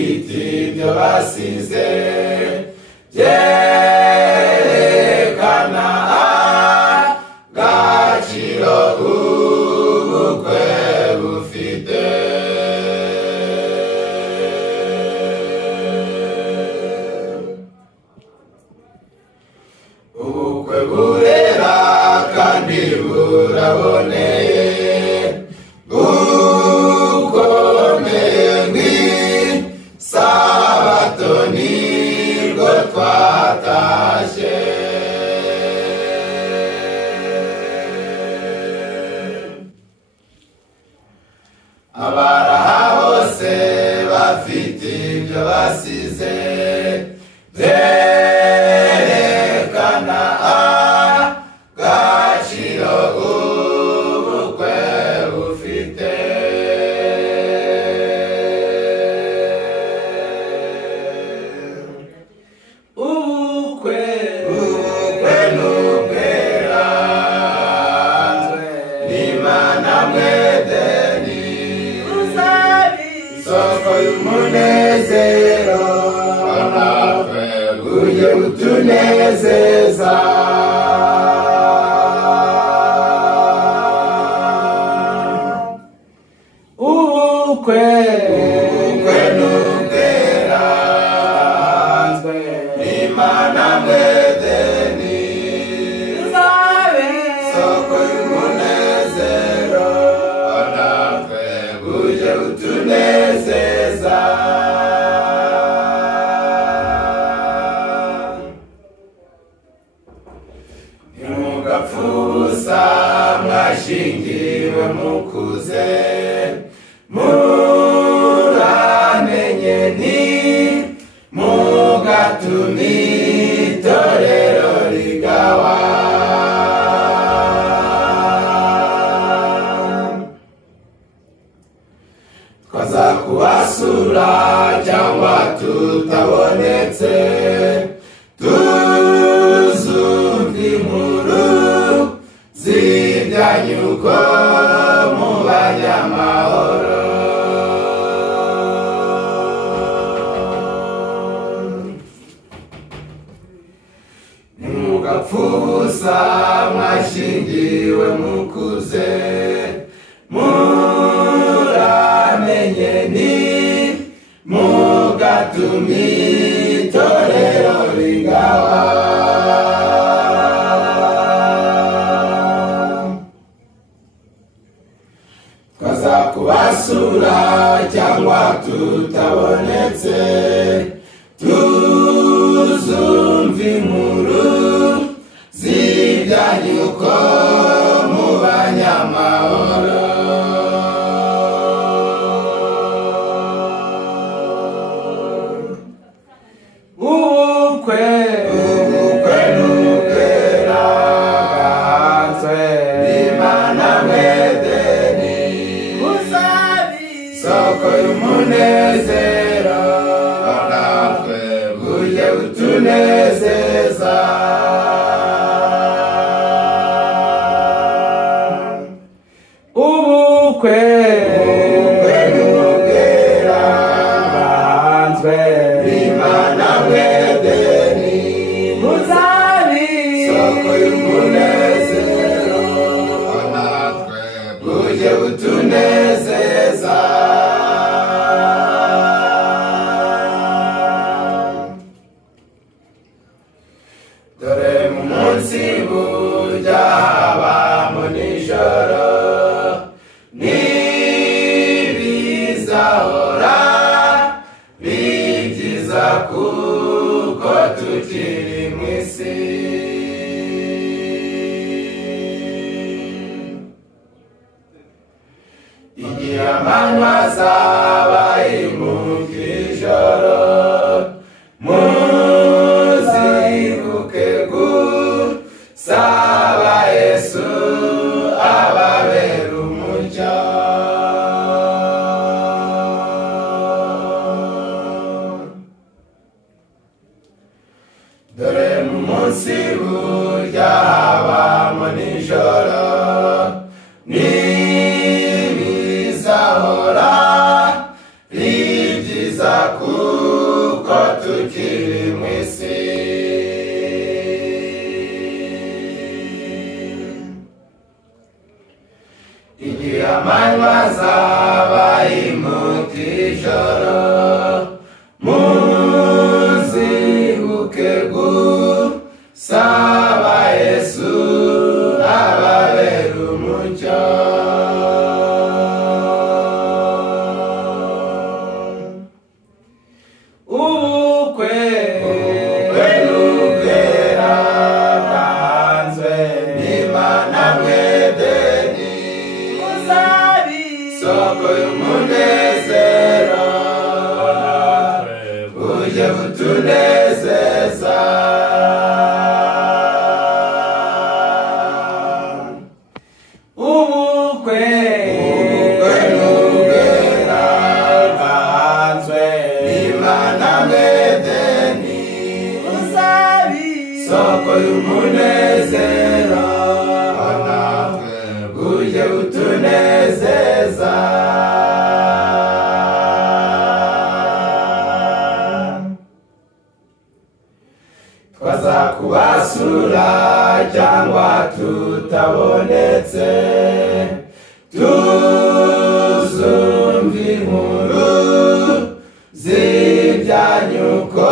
bafite ibyo basize byerekana agaciro ubukwe bufite. Ubukwe burera kandi buraboneye, bukomeye nk'isabato nibwo twatashye. Abaraha bose bafite ibyo basize byerekana agaciro ubukwe bufite. Ubukwe n'ubweranzwe n'Imana mw'Edeni, isoko y'umunezero, natwe uje utunezeza. Ubukwe n'ubweranzwe n'Imana mw'Edeni, isoko y'umunezero, natwe uje utunezeza. Ntimugapfe ubusa mwashingiwe mukuze, muramenye ntimugatuma itorero rigawa. Twaza kubasura cyangwa tutabonetse, tuzumva inkuru z'ibyanyuko mu banyamahoro. Ntimugapfe ubusa mwashingiwe mukuze, muramenye ntimugatuma itorero rigawa. Twaza kubasura cyangwa tutabonetse, tuzumva inkuru z'ibyanyuko mu banyamahoro. Ubukwe n'ubweranzwe n'Imana mw'Edeni, isoko y'umunezero, natwe uje utunezeza. Ubukwe n'ubweranzwe n'Imana mw'Edeni, isoko y'umunezero, natwe uje utunezeza. Dore mu munsi burya habamo nijoro, ntibizahora bibyiza kuko tukiri mu isi. Igihe amanywa azaba yimuka ijoro, muzibuke gusaba Yesu ababera umucyo. Dore mu munsi burya habamo nijoro, ntibizahora tukiri mu isi. Igihe amanywa azaba yimuka ijoro, muzibuke gusaba Yesu ababera umucyo. Ubukwe n'ubwera bwanzwe n'Imana mw'Edeni, soko y'umunezero uje butunezeza. Ubukwe n'ubwera bwanzwe n'Imana mw'Edeni, soko y'umunezero uje butunezeza. Twazakubasura cyangwa tutabonetse, tuzumva inkuru z'ibyanyu uko